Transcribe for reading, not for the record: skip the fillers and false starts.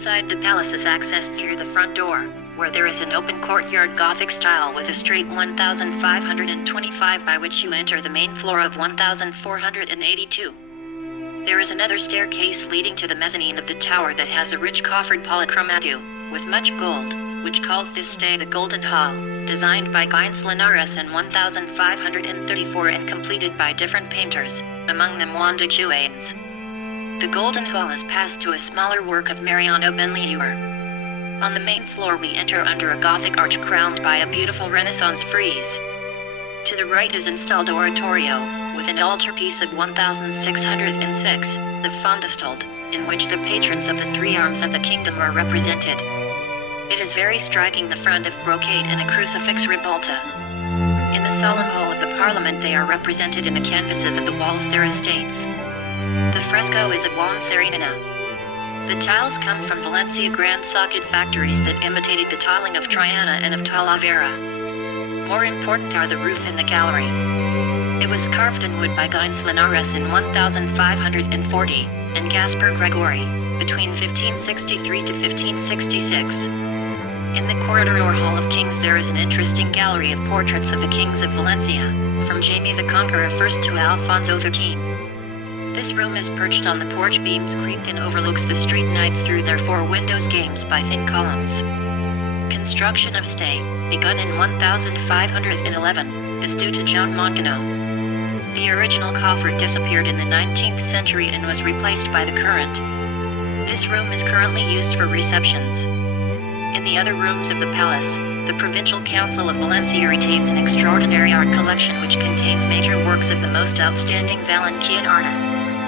Inside the palace is accessed through the front door, where there is an open courtyard Gothic style with a straight 1525 by which you enter the main floor of 1482. There is another staircase leading to the mezzanine of the tower that has a rich coffered polychromatu, with much gold, which calls this stay the Golden Hall, designed by Gines Linares in 1534 and completed by different painters, among them Juan de Juanes. The Golden Hall is passed to a smaller work of Mariano Benlliure. On the main floor we enter under a Gothic arch crowned by a beautiful Renaissance frieze. To the right is installed oratorio, with an altarpiece of 1606, the Fondestald, in which the patrons of the three arms of the kingdom are represented. It is very striking, the front of brocade and a crucifix ribalta. In the solemn hall of the Parliament they are represented in the canvases of the walls their estates. The fresco is of Juan Serenina. The tiles come from Valencia Grand Socket factories that imitated the tiling of Triana and of Talavera. More important are the roof and the gallery. It was carved in wood by Gines Linares in 1540, and Gaspar Gregori, between 1563 to 1566. In the corridor or Hall of Kings there is an interesting gallery of portraits of the kings of Valencia, from Jaime the Conqueror first to Alfonso XIII. This room is perched on the porch beams creek and overlooks the street nights through their four windows games by thin columns. Construction of stay, begun in 1511, is due to Joan Mongano. The original coffer disappeared in the 19th century and was replaced by the current. This room is currently used for receptions. In the other rooms of the palace, the Provincial Council of Valencia retains an extraordinary art collection which contains major works of the most outstanding Valencian artists.